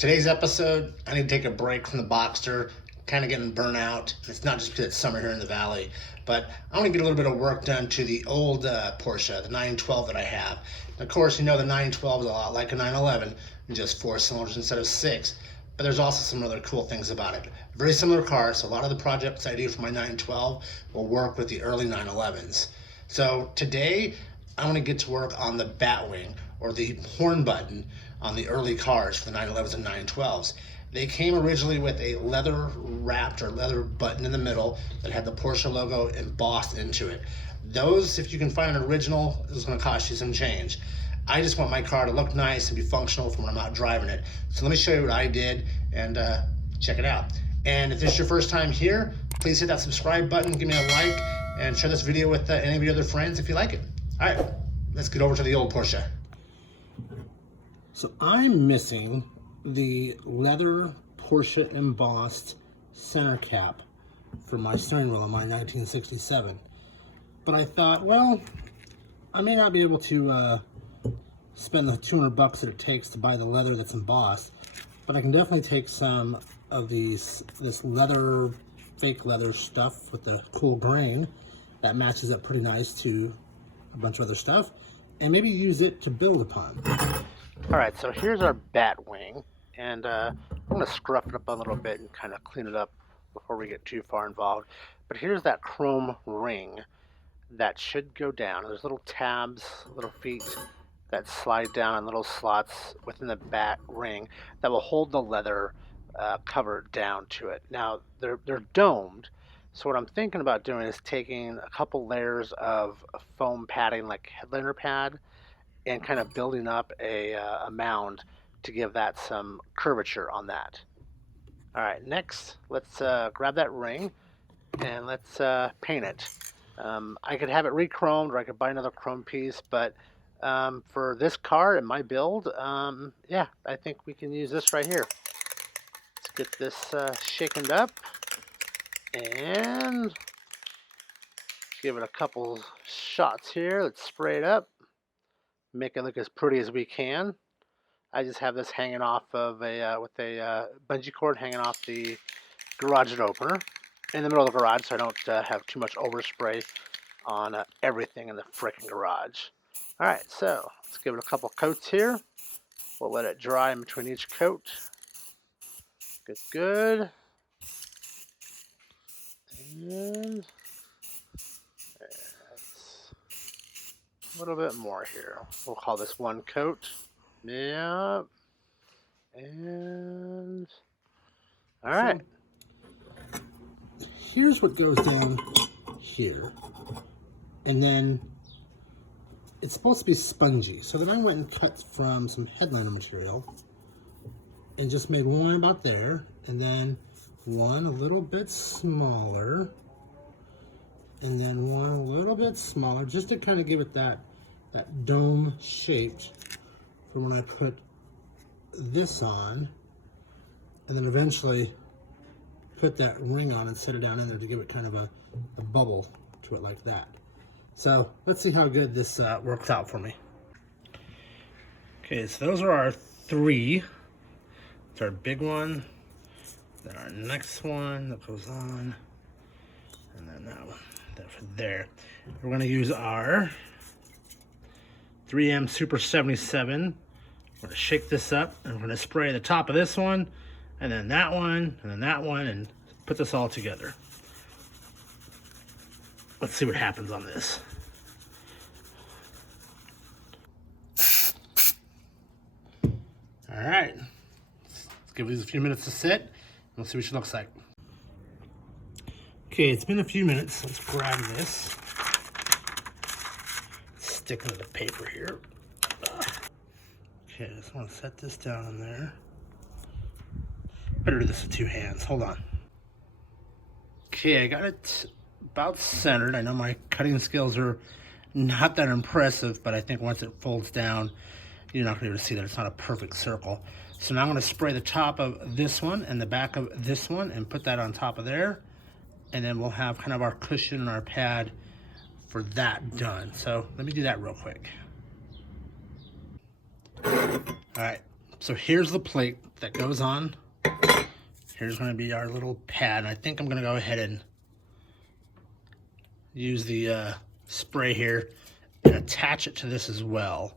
Today's episode, I need to take a break from the Boxster, kind of getting burnt out. It's not just because it's summer here in the valley, but I want to get a little bit of work done to the old Porsche, the 912 that I have. And of course, you know the 912 is a lot like a 911, just 4 cylinders instead of 6. But there's also some other cool things about it. Very similar car, so a lot of the projects I do for my 912 will work with the early 911s. So today, I want to get to work on the Batwing, or the horn button, on the early cars for the 911s and 912s. They came originally with a leather wrapped or leather button in the middle that had the Porsche logo embossed into it. Those, if you can find an original, is going to cost you some change. I just want my car to look nice and be functional for when I'm out driving it. So let me show you what I did and check it out. And if this is your first time here, please hit that subscribe button, give me a like, and share this video with any of your other friends if you like it. All right, let's get over to the old Porsche. So I'm missing the leather Porsche embossed center cap for my steering wheel on my 1967. But I thought, well, I may not be able to spend the $200 that it takes to buy the leather that's embossed, but I can definitely take some of this leather, fake leather stuff with the cool grain that matches up pretty nice to a bunch of other stuff, and maybe use it to build upon. All right, so here's our Batwing, and I'm going to scruff it up a little bit and kind of clean it up before we get too far involved. But here's that chrome ring that should go down. There's little tabs, little feet that slide down on little slots within the bat ring that will hold the leather cover down to it. Now, they're domed, so what I'm thinking about doing is taking a couple layers of foam padding, like headliner pad, and kind of building up a mound to give that some curvature on that. All right, next, let's grab that ring and let's paint it. I could have it re-chromed, or I could buy another chrome piece, but for this car and my build, yeah, I think we can use this right here. Let's get this shaken up and give it a couple shots here. Let's spray it up, make it look as pretty as we can. I just have this hanging off of with a bungee cord hanging off the garage door opener in the middle of the garage, so I don't have too much overspray on everything in the frickin' garage. All right, so let's give it a couple coats here. We'll let it dry in between each coat. Good. And a little bit more here. We'll call this one coat. Yep. And all right. So, here's what goes down here. And then it's supposed to be spongy. So then I went and cut from some headliner material and just made one about there, and then one a little bit smaller, and then one a little bit smaller, just to kind of give it that dome shape for when I put this on, and then eventually put that ring on and set it down in there to give it kind of a bubble to it like that. So let's see how good this works out for me. Okay, so those are our 3. It's our big one, then our next one that goes on, and then that one there. We're going to use our 3M Super 77. We're going to shake this up, and we're going to spray the top of this one, and then that one, and then that one, and put this all together. Let's see what happens on this. All right, let's give these a few minutes to sit, and we'll see what she looks like. Okay, it's been a few minutes. Let's grab this. Stick it to the paper here. Okay, I just want to set this down in there. Better do this with 2 hands. Hold on. Okay, I got it about centered. I know my cutting skills are not that impressive, but I think once it folds down, you're not going to be able to see that it's not a perfect circle. So now I'm going to spray the top of this one and the back of this one and put that on top of there. And then we'll have kind of our cushion and our pad for that done. So let me do that real quick. All right, So here's the plate that goes on. Here's going to be our little pad. I think I'm going to go ahead and use the spray here and attach it to this as well.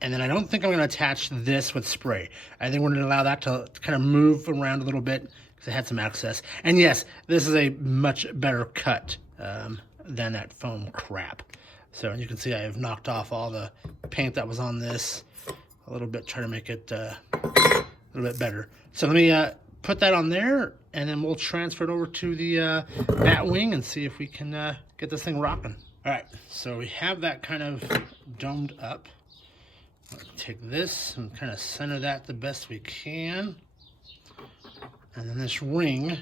And then I don't think I'm going to attach this with spray. I think we're going to allow that to kind of move around a little bit because it had some excess. And yes, this is a much better cut than that foam crap. So you can see I have knocked off all the paint that was on this a little bit, try to make it a little bit better. So let me put that on there, and then we'll transfer it over to the Batwing and see if we can get this thing rocking. All right, so we have that kind of domed up. I'll take this and kind of center that the best we can. And then this ring,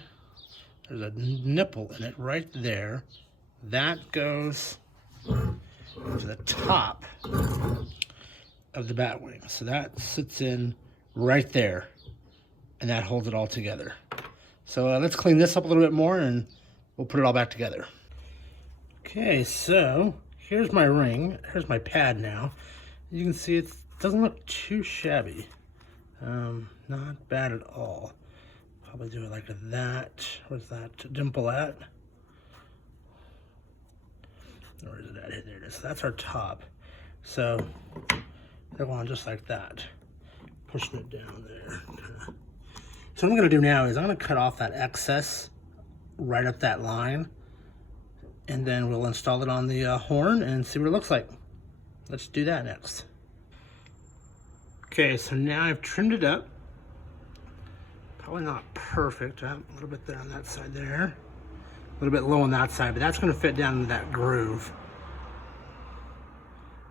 there's a nipple in it right there. That goes to the top of the Batwing. So that sits in right there, and that holds it all together. So let's clean this up a little bit more and we'll put it all back together. Okay, so here's my ring. Here's my pad now. You can see it doesn't look too shabby. Not bad at all. Probably do it like that. Where's that dimple at? Where is it at? There it is. That's our top. So they're going just like that. Pushing it down there. So what I'm going to do now is I'm going to cut off that excess right up that line. And then we'll install it on the horn and see what it looks like. Let's do that next. Okay, so now I've trimmed it up. Probably not perfect. I have a little bit there on that side there. A little bit low on that side, but that's going to fit down into that groove.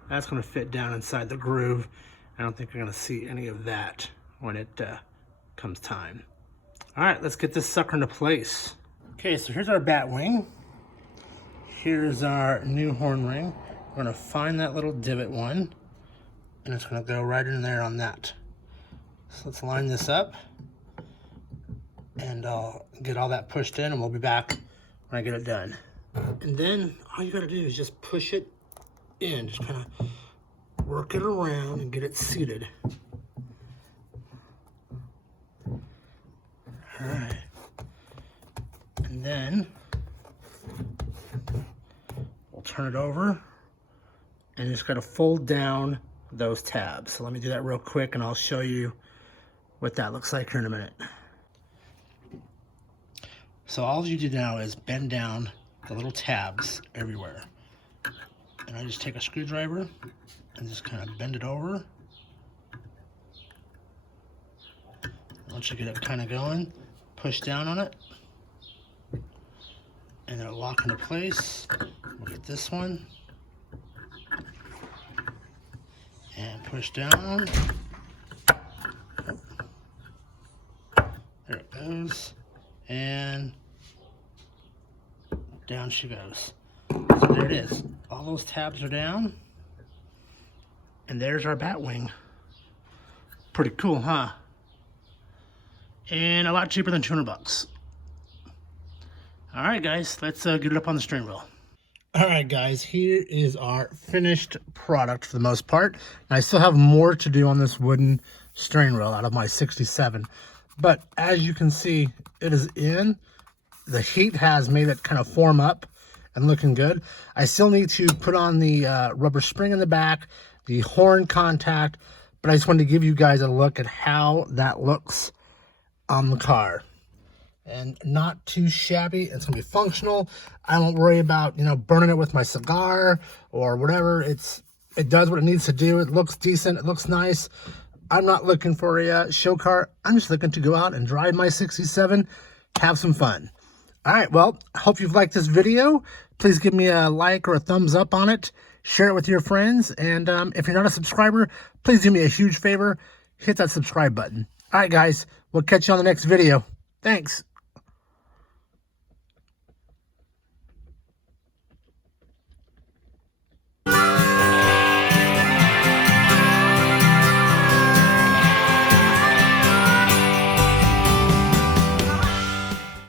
That's going to fit down inside the groove. I don't think you're going to see any of that when it comes time. All right, let's get this sucker into place. Okay, so here's our Batwing. Here's our new horn ring. We're going to find that little divot one, and it's going to go right in there on that. So let's line this up, and I'll get all that pushed in, and we'll be back when I get it done. And then all you got to do is just push it in, just kind of work it around and get it seated. All right. And then we'll turn it over and just got to fold down those tabs. So let me do that real quick and I'll show you what that looks like here in a minute. So all you do now is bend down the little tabs everywhere. And I just take a screwdriver and just kind of bend it over. Once you get it kind of going, push down on it. And it'll lock into place. We'll get this one. And push down. There it goes. And down she goes. So there it is. All those tabs are down. And there's our Batwing. Pretty cool, huh? And a lot cheaper than 200 bucks. All right, guys, let's get it up on the steering wheel. All right, guys, here is our finished product for the most part. I still have more to do on this wooden steering wheel out of my 67. But as you can see, it is in. The heat has made it kind of form up and looking good. I still need to put on the rubber spring in the back, the horn contact, but I just wanted to give you guys a look at how that looks on the car. And not too shabby. It's gonna be functional. I won't worry about, you know, burning it with my cigar or whatever. It does what it needs to do. It looks decent. It looks nice. I'm not looking for a show car. I'm just looking to go out and drive my 67, have some fun. All right, well, I hope you've liked this video. Please give me a like or a thumbs up on it. Share it with your friends. And if you're not a subscriber, please do me a huge favor. Hit that subscribe button. All right, guys, we'll catch you on the next video. Thanks.